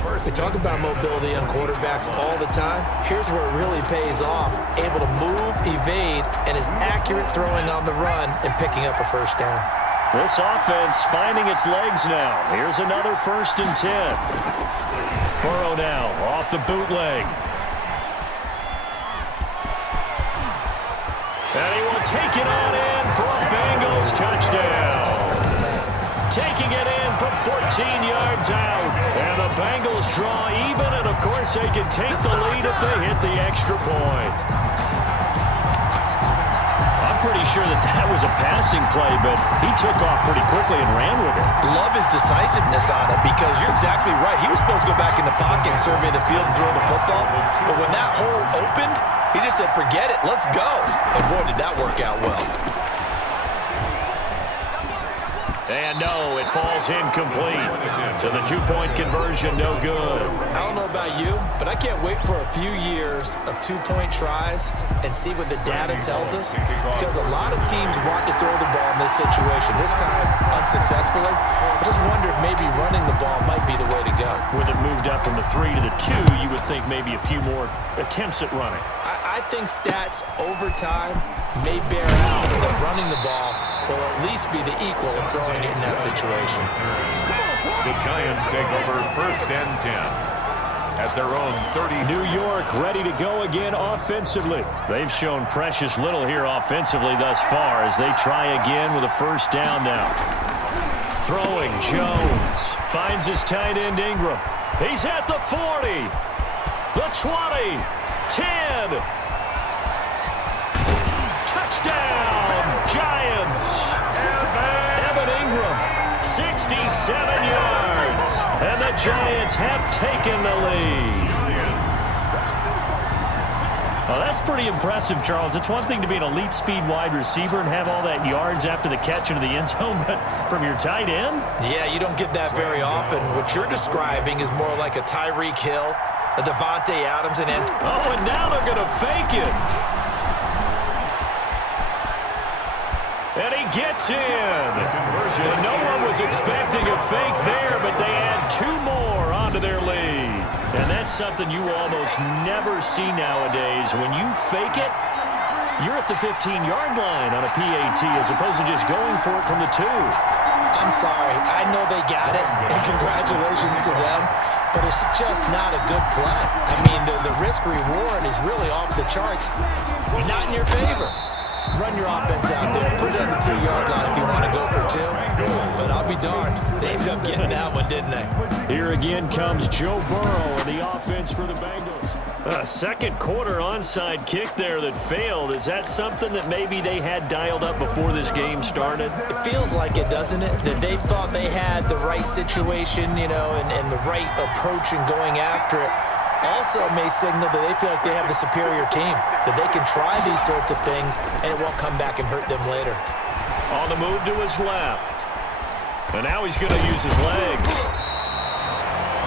yards. We talk about mobility on quarterbacks all the time. Here's where it really pays off. Able to move, evade, and is accurate throwing on the run and picking up a first down. This offense finding its legs now. Here's another 1st and 10. Burrow now off the bootleg. And he will take it on in for a Bengals touchdown. Taking it in from 14 yards out. And the Bengals draw even, and of course they can take the lead if they hit the extra point. I'm pretty sure that was a passing play, but he took off pretty quickly and ran with it. Love his decisiveness on it because you're exactly right. He was supposed to go back in the pocket and survey the field and throw the football. But when that hole opened, he just said, forget it, let's go. And boy, did that work out well. And no, it falls incomplete. So the 2-point conversion, no good. I don't know about you, but I can't wait for a few years of 2-point tries and see what the data tells us. Because a lot of teams want to throw the ball in this situation. This time, unsuccessfully. I just wonder if maybe running the ball might be the way to go. With it moved up from the 3 to the 2, you would think maybe a few more attempts at running. I think stats over time may bear out that running the ball will at least be the equal of throwing it in that situation. The Giants take over 1st and 10 at their own 30. New York ready to go again offensively. They've shown precious little here offensively thus far as they try again with a 1st down now. Throwing, Jones finds his tight end Ingram. He's at the 40, the 20, 10. Touchdown, Giants. Evan Ingram, 67 yards. And the Giants have taken the lead. Well, that's pretty impressive, Charles. It's one thing to be an elite speed wide receiver and have all that yards after the catch into the end zone, but from your tight end? Yeah, you don't get that very often. What you're describing is more like a Tyreek Hill, a Devontae Adams, and oh, and now they're going to fake it. And he gets in. And no one was expecting a fake there, but they add 2 more onto their lead. And that's something you almost never see nowadays. When you fake it, you're at the 15-yard line on a PAT as opposed to just going for it from the 2. I'm sorry. I know they got it, and congratulations to them, but it's just not a good play. I mean, the risk-reward is really off the charts. Not in your favor. Run your offense out there. Put it on the 2-yard line if you want to go for 2. But I'll be darned. They ended up getting that one, didn't they? Here again comes Joe Burrow and the offense for the Bengals. A second quarter onside kick there that failed. Is that something that maybe they had dialed up before this game started? It feels like it, doesn't it? That they thought they had the right situation, you know, and the right approach in going after it. Also may signal that they feel like they have the superior team, that they can try these sorts of things and it won't come back and hurt them later. On the move to his left. And now he's going to use his legs.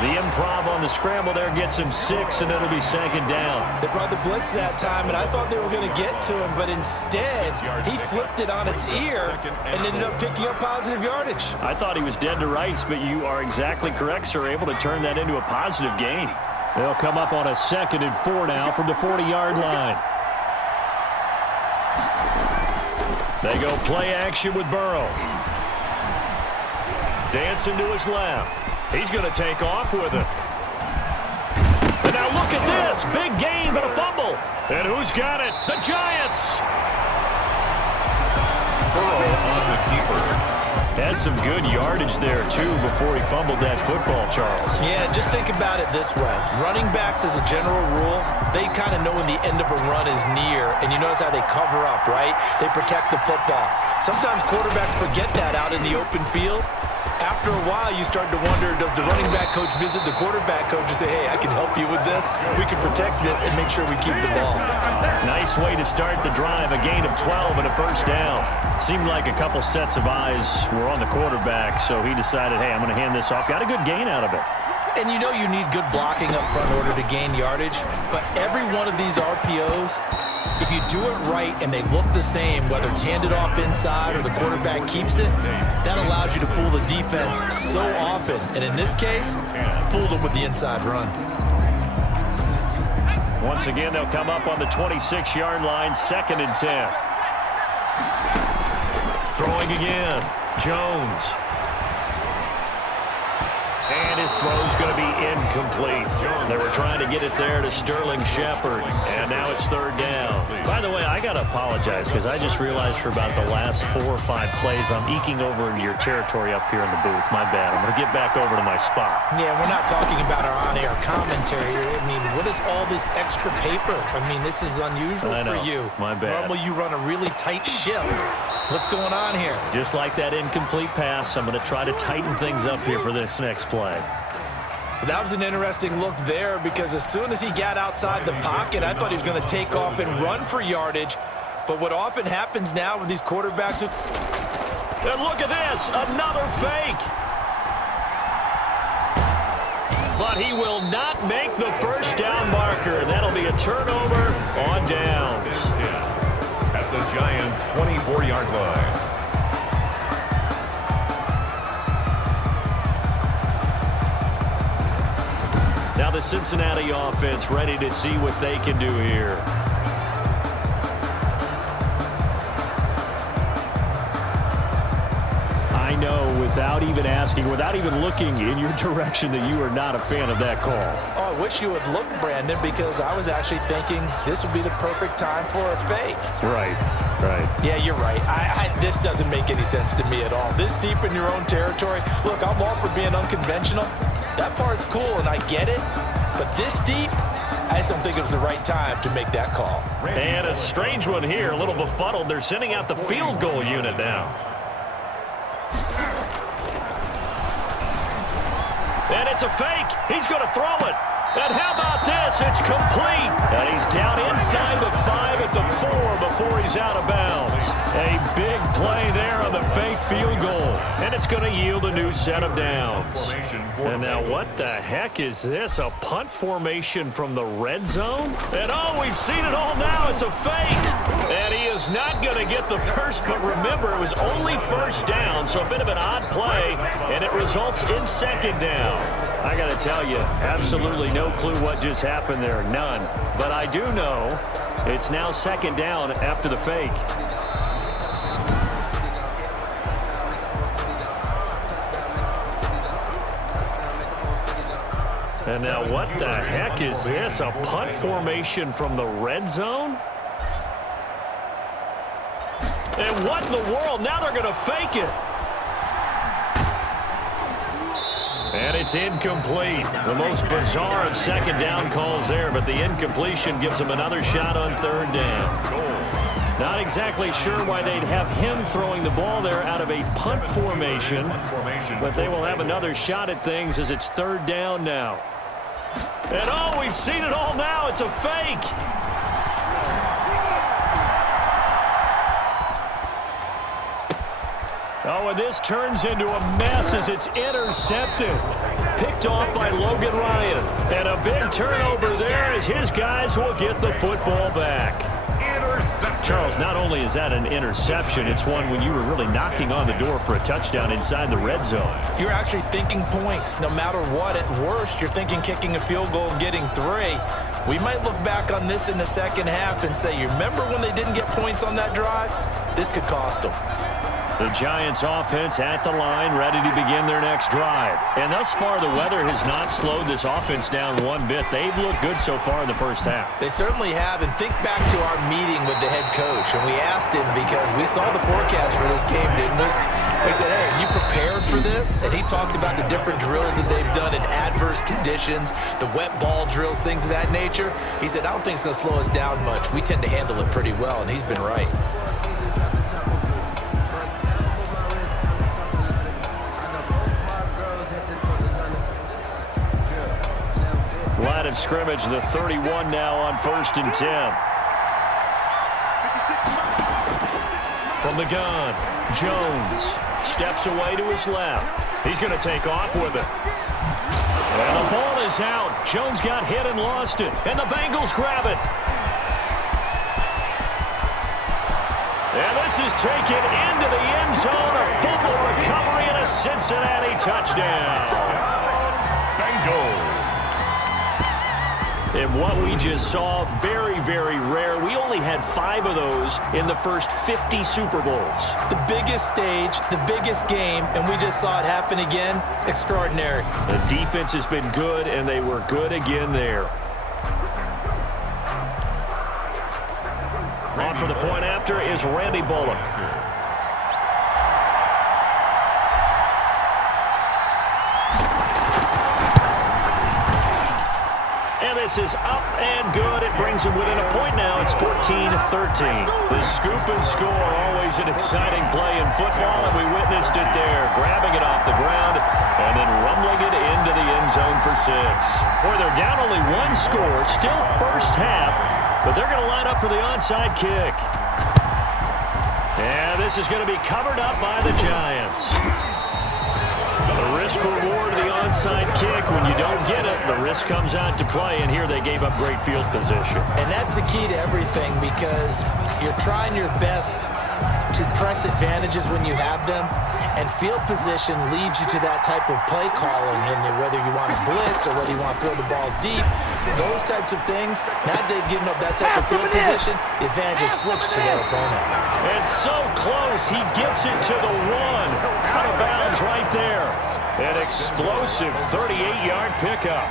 The improv on the scramble there gets him 6, and it'll be 2nd down. They brought the blitz that time, and I thought they were going to get to him, but instead he flipped it on its ear and ended up picking up positive yardage. I thought he was dead to rights, but you are exactly correct, sir, able to turn that into a positive gain. They'll come up on a 2nd and 4 now from the 40-yard line. They go play action with Burrow. Dancing to his left. He's going to take off with it. And now look at this. Big gain, but a fumble. And who's got it? The Giants. Burrow on the keeper. Had some good yardage there, too, before he fumbled that football, Charles. Yeah, just think about it this way. Running backs, as a general rule, they kind of know when the end of a run is near, and you notice how they cover up, right? They protect the football. Sometimes quarterbacks forget that out in the open field. After a while, you start to wonder, does the running back coach visit the quarterback coach and say, hey, I can help you with this, we can protect this, and make sure we keep the ball. Nice way to start the drive, a gain of 12 and a 1st down. Seemed like a couple sets of eyes were on the quarterback, so he decided, hey, I'm going to hand this off. Got a good gain out of it. And you know you need good blocking up front in order to gain yardage, but every one of these RPOs If you do it right and they look the same, whether it's handed off inside or the quarterback keeps it, that allows you to fool the defense so often. And in this case, fooled them with the inside run. Once again, they'll come up on the 26-yard line, 2nd and 10. Throwing again, Jones. And his throw's going to be incomplete. They were trying to get it there to Sterling Shepard, and now it's 3rd down. By the way, I got to apologize because I just realized for about the last 4 or 5 plays, I'm eking over into your territory up here in the booth. My bad. I'm going to get back over to my spot. Yeah, we're not talking about our on-air commentary. I mean, what is all this extra paper? I mean, this is unusual for you. My bad. Normally you run a really tight ship. What's going on here? Just like that incomplete pass, I'm going to try to tighten things up here for this next play. That was an interesting look there because as soon as he got outside the pocket, I thought he was going to take off and run for yardage. But what often happens now with these quarterbacks who... And look at this, another fake. But he will not make the 1st down marker. And that'll be a turnover on downs. At the Giants' 24-yard line. Now the Cincinnati offense ready to see what they can do here. I know without even asking, without even looking in your direction that you are not a fan of that call. Oh, I wish you would look, Brandon, because I was actually thinking this would be the perfect time for a fake. Right. Yeah, you're right. This doesn't make any sense to me at all. This deep in your own territory. Look, I'm all for being unconventional. That part's cool, and I get it. But this deep, I just don't think it was the right time to make that call. And a strange one here, a little befuddled. They're sending out the field goal unit now. And it's a fake. He's going to throw it. And how about this? It's complete. And he's down inside the 5 at the 4 before he's out of bounds. A big play there on the fake field goal. And it's going to yield a new set of downs. And now what the heck is this? A punt formation from the red zone? And oh, we've seen it all now. It's a fake. And he is not going to get the first, but remember, it was only 1st down, so a bit of an odd play, and it results in 2nd down. I got to tell you, absolutely no clue what just happened there, none. But I do know it's now 2nd down after the fake. And now what the heck is this? A punt formation from the red zone? And what in the world? Now they're going to fake it. And it's incomplete. The most bizarre of 2nd down calls there, but the incompletion gives them another shot on 3rd down. Not exactly sure why they'd have him throwing the ball there out of a punt formation, but they will have another shot at things as it's 3rd down now. And oh, we've seen it all now. It's a fake. Oh, and this turns into a mess as it's intercepted. Picked off by Logan Ryan. And a big turnover there as his guys will get the football back. Charles, not only is that an interception, it's one when you were really knocking on the door for a touchdown inside the red zone. You're actually thinking points. No matter what, at worst, you're thinking kicking a field goal and getting 3. We might look back on this in the 2nd half and say, you remember when they didn't get points on that drive? This could cost them. The Giants offense at the line, ready to begin their next drive. And thus far, the weather has not slowed this offense down one bit. They've looked good so far in the 1st half. They certainly have. And think back to our meeting with the head coach. And we asked him because we saw the forecast for this game, didn't we? We said, hey, are you prepared for this? And he talked about the different drills that they've done in adverse conditions, the wet ball drills, things of that nature. He said, I don't think it's going to slow us down much. We tend to handle it pretty well, and he's been right. Line of scrimmage, the 31 now on 1st and 10. From the gun, Jones steps away to his left. He's going to take off with it. And the ball is out. Jones got hit and lost it. And the Bengals grab it. And this is taken into the end zone. A fumble recovery and a Cincinnati touchdown. Bengals. And what we just saw, very, very rare. We only had 5 of those in the first 50 Super Bowls. The biggest stage, the biggest game, and we just saw it happen again. Extraordinary. The defense has been good, and they were good again there. On for the point after is Randy Bullock. And this is up and good. It brings them within a point now. It's 14-13. The scoop and score, always an exciting play in football, and we witnessed it there. Grabbing it off the ground and then rumbling it into the end zone for 6. Boy, they're down only 1 score. Still first half, but they're going to line up for the onside kick. And this is going to be covered up by the Giants. The risk-reward of the onside kick, when you don't get it, the risk comes out to play, and here they gave up great field position. And that's the key to everything, because you're trying your best to press advantages when you have them, and field position leads you to that type of play calling, and whether you want to blitz or whether you want to throw the ball deep, those types of things. Now that they've given up that type of field position, the advantage is switched to their opponent. And so close, he gets it to the 1. Out of bounds right there. An explosive 38-yard pickup.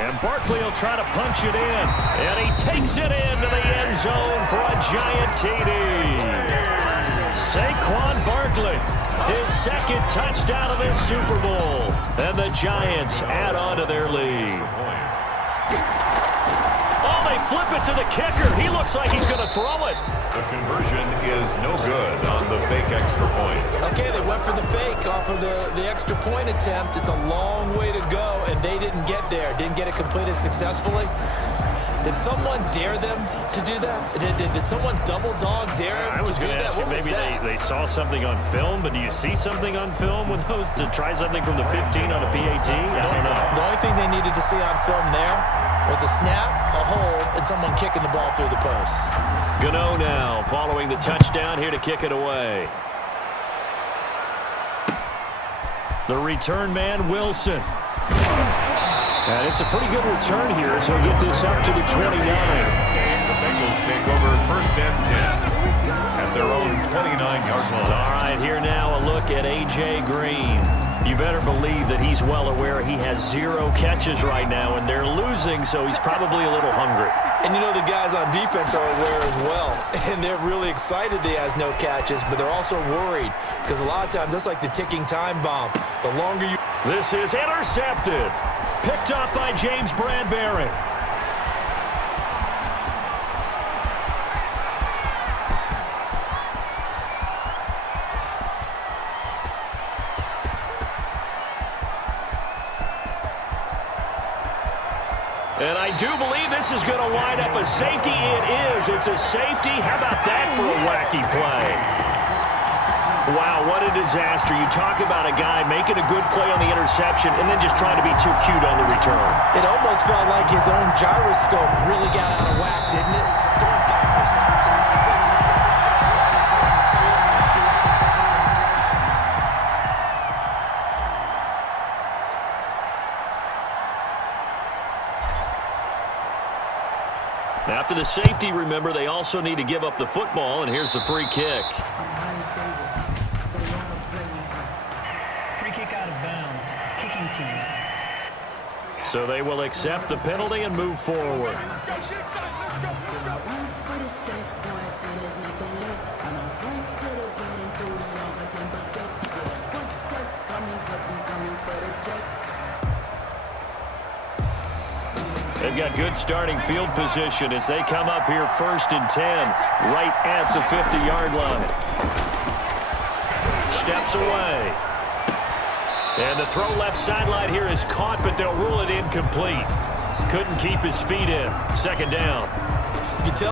And Barkley will try to punch it in. And he takes it into the end zone for a giant TD. Saquon Barkley, his 2nd touchdown of this Super Bowl. And the Giants add on to their lead. Oh, they flip it to the kicker. He looks like he's going to throw it. The conversion is no good on the fake extra point. Okay, they went for the fake off of the extra point attempt. It's a long way to go, and they didn't get there. Didn't get it completed successfully. Did someone dare them to do that? Did someone double dog dare them to do that? What was that? Maybe they saw something on film, but do you see something on film with those to try something from the 15 on a PAT? I don't know. The only thing they needed to see on film there was a snap, a hold, and someone kicking the ball through the post. Gano now following the touchdown here to kick it away. The return man, Wilson. And it's a pretty good return here as he'll get this up to the 29. The Bengals take over 1st and 10 at their own 29-yard line. All right, here now a look at A.J. Green. You better believe that he's well aware he has 0 catches right now, and they're losing, so he's probably a little hungry. And you know the guys on defense are aware as well, and they're really excited he has no catches, but they're also worried because a lot of times that's like the ticking time bomb. The longer you... This is intercepted. Picked up by James Bradbury. And I do believe this is going to wind up a safety. It is. It's a safety. How about that for a wacky play? Wow, what a disaster. You talk about a guy making a good play on the interception and then just trying to be too cute on the return. It almost felt like his own gyroscope really got out of whack, didn't it? After the safety, remember, they also need to give up the football, and here's the free kick. Free kick out of bounds. Kicking team. So they will accept the penalty and move forward. They've got good starting field position as they come up here 1st and 10, right at the 50-yard line. Steps away. And the throw left sideline here is caught, but they'll rule it incomplete. Couldn't keep his feet in. 2nd down. You can tell